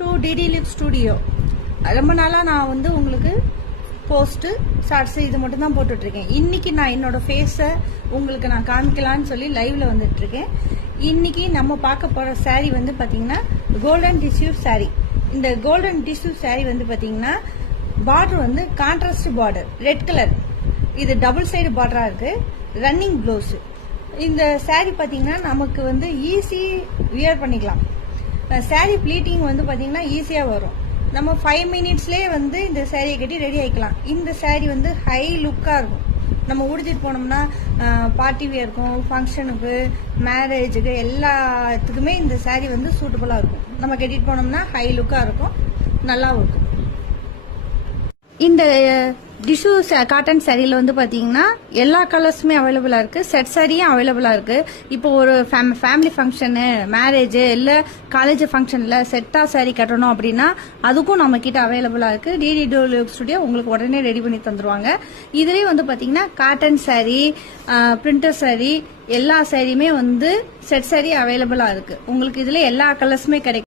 To DD lip studio. ரொம்ப நாளாக நான் வந்து உங்களுக்கு போஸ்ட்டு ஷார்ட்ஸு இது மட்டும் தான் போட்டுட்ருக்கேன். இன்னைக்கு நான் என்னோட ஃபேஸை உங்களுக்கு நான் காமிக்கலான்னு சொல்லி லைவ்ல வந்துட்டுருக்கேன். இன்னைக்கு நம்ம பார்க்க போகிற saree வந்து பார்த்தீங்கன்னா கோல்டன் டிஷ்யூ saree. இந்த கோல்டன் டிஷ்யூ saree வந்து பார்த்தீங்கன்னா பார்டர் வந்து கான்ட்ராஸ்ட் பார்டர் ரெட் கலர். இது டபுள் சைடு பார்டராக இருக்குது. Running blouse. இந்த saree பார்த்தீங்கன்னா நமக்கு வந்து ஈஸி வியர் பண்ணிக்கலாம். saree ப்ளீட்டிங் வந்து பார்த்தீங்கன்னா ஈஸியாக வரும். நம்ம 5 மினிட்ஸ்லேயே வந்து இந்த சாரியை கட்டி ரெடி ஆகிக்கலாம். இந்த saree வந்து ஹை லுக்காக இருக்கும். நம்ம உடுத்திட்டு போனோம்னா பார்ட்டி வியருக்கும், ஃபங்க்ஷனுக்கு, மேரேஜுக்கு எல்லாத்துக்குமே இந்த saree வந்து சூட்டபுளாக இருக்கும். நம்ம கட்டிட்டு போனோம்னா ஹை லுக்காக இருக்கும், நல்லாவும் இருக்கும். இந்த டிஷ்யூ காட்டன் சாரியில் வந்து பார்த்தீங்கன்னா எல்லா கலர்ஸுமே அவைலபிளாக இருக்குது. செட் சாரியும் அவைலபிளாக இருக்குது. இப்போ ஒரு ஃபேமிலி ஃபங்க்ஷனு, மேரேஜு இல்லை காலேஜ் ஃபங்க்ஷனில் செட்டாக சாரி கட்டணும் அப்படின்னா அதுக்கும் நம்மக்கிட்ட அவைலபிளாக இருக்குது. டிடி லிப் ஸ்டுடியோ உங்களுக்கு உடனே ரெடி பண்ணி தந்துடுவாங்க. இதுலேயே வந்து பார்த்தீங்கன்னா காட்டன் சாரி, பிரிண்டர் சாரி எல்லா சாரியுமே வந்து செட் சாரி அவைலபிளாக இருக்குது. உங்களுக்கு இதில் எல்லா கலர்ஸுமே கிடைக்கும்.